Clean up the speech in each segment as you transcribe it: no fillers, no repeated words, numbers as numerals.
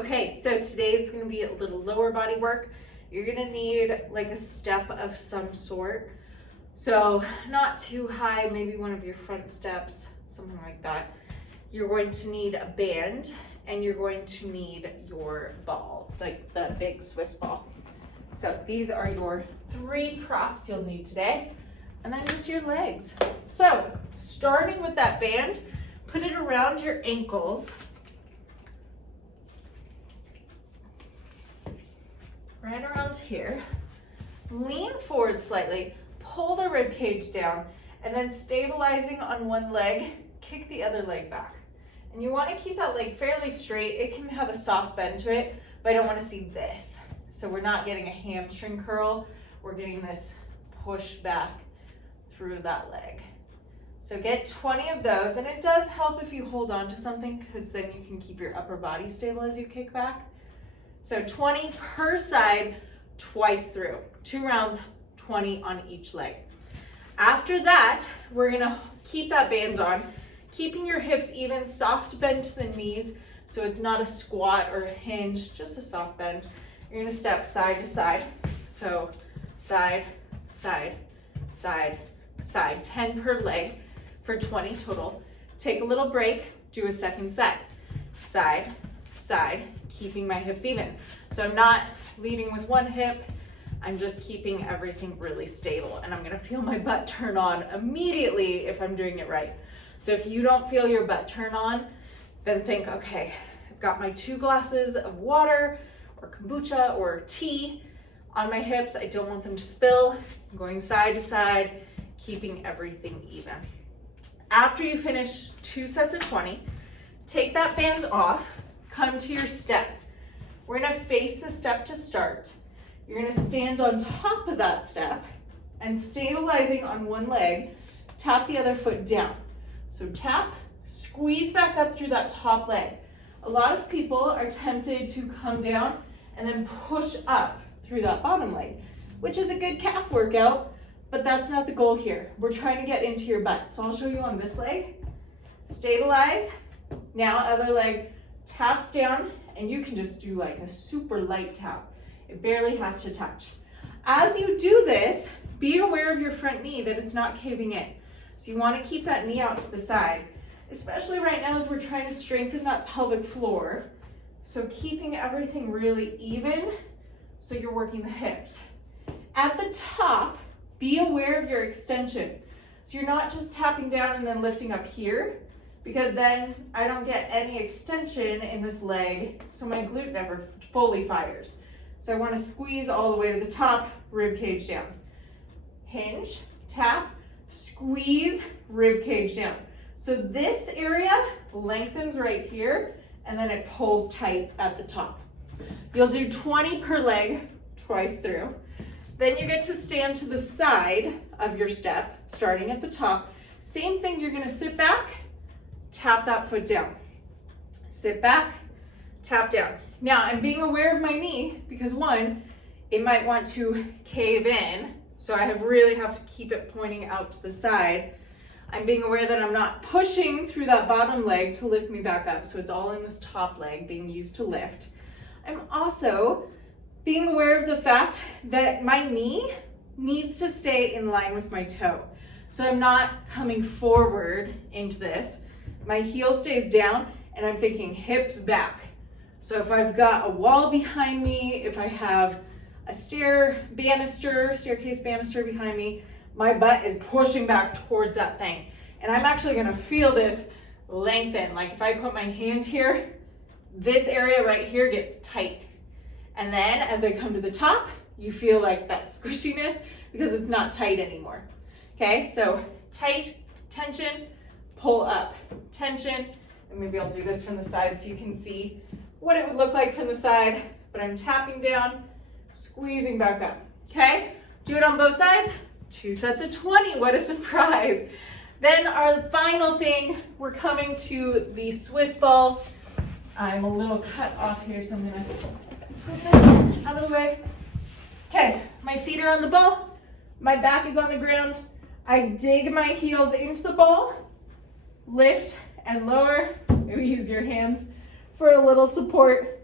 Okay, so today's gonna be a little lower body work. You're gonna need like a step of some sort. So not too high, maybe one of your front steps, something like that. You're going to need a band and you're going to need your ball, like the big Swiss ball. So these are your 3 props you'll need today, and then just your legs. So starting with that band, put it around your ankles. Right around here. Lean forward slightly, pull the rib cage down, and then stabilizing on one leg, kick the other leg back. And you want to keep that leg fairly straight. It can have a soft bend to it, but I don't want to see this. So we're not getting a hamstring curl, we're getting this push back through that leg. So get 20 of those, and it does help if you hold on to something because then you can keep your upper body stable as you kick back. So 20 per side, twice through. 2 rounds, 20 on each leg. After that, we're gonna keep that band on, keeping your hips even, soft bend to the knees, so it's not a squat or a hinge, just a soft bend. You're gonna step side to side. So side, side, side, side, 10 per leg for 20 total. Take a little break, do a second set. Side, side, keeping my hips even. So I'm not leading with one hip, I'm just keeping everything really stable, and I'm gonna feel my butt turn on immediately if I'm doing it right. So if you don't feel your butt turn on, then think, okay, I've got my 2 glasses of water or kombucha or tea on my hips. I don't want them to spill. I'm going side to side, keeping everything even. After you finish 2 sets of 20, take that band off, come to your step. We're gonna face the step to start. You're gonna stand on top of that step and stabilizing on one leg, tap the other foot down. So tap, squeeze back up through that top leg. A lot of people are tempted to come down and then push up through that bottom leg, which is a good calf workout, but that's not the goal here. We're trying to get into your butt. So I'll show you on this leg. Stabilize. Now other leg taps down, and you can just do like a super light tap. It barely has to touch. As you do this, be aware of your front knee, that it's not caving in. So you want to keep that knee out to the side, especially right now as we're trying to strengthen that pelvic floor. So keeping everything really even, so you're working the hips. At the top, be aware of your extension. So you're not just tapping down and then lifting up here, because then I don't get any extension in this leg, so my glute never fully fires. So I want to squeeze all the way to the top, rib cage down. Hinge, tap, squeeze, rib cage down. So this area lengthens right here, and then it pulls tight at the top. You'll do 20 per leg, twice through. Then you get to stand to the side of your step, starting at the top. Same thing, you're gonna sit back, tap that foot down. Sit back, tap down. Now I'm being aware of my knee because 1, it might want to cave in, so I really have to keep it pointing out to the side. I'm being aware that I'm not pushing through that bottom leg to lift me back up, so it's all in this top leg being used to lift. I'm also being aware of the fact that my knee needs to stay in line with my toe. So I'm not coming forward into this. My heel stays down, and I'm thinking hips back. So if I've got a wall behind me, if I have a staircase banister behind me, my butt is pushing back towards that thing. And I'm actually gonna feel this lengthen. Like if I put my hand here, this area right here gets tight. And then as I come to the top, you feel like that squishiness because it's not tight anymore. Okay, so tight, tension, pull up, tension, and maybe I'll do this from the side so you can see what it would look like from the side, but I'm tapping down, squeezing back up, okay? Do it on both sides, 2 sets of 20, what a surprise. Then our final thing, we're coming to the Swiss ball. I'm a little cut off here, so I'm gonna put this out of the way. Okay, my feet are on the ball, my back is on the ground. I dig my heels into the ball, lift and lower. Maybe use your hands for a little support.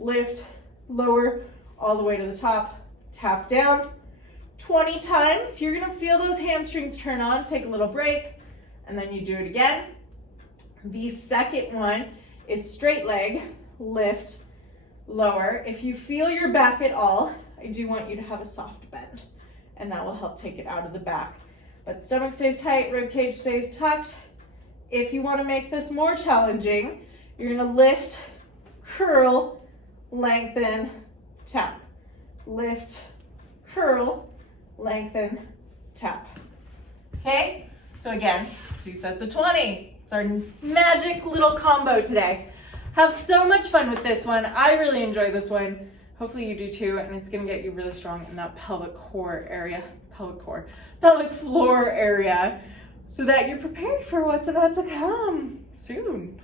lift, lower, all the way to the top, tap down. 20 times. You're gonna feel those hamstrings turn on, take a little break, and then you do it again. The second one is straight leg, lift, lower. If you feel your back at all, I do want you to have a soft bend, and that will help take it out of the back. But stomach stays tight, rib cage stays tucked. If you want to make this more challenging, you're gonna lift, curl, lengthen, tap. Lift, curl, lengthen, tap. Okay, so again, 2 sets of 20. It's our magic little combo today. Have so much fun with this one. I really enjoy this one. Hopefully you do too, and it's gonna get you really strong in that pelvic floor area, so that you're prepared for what's about to come soon.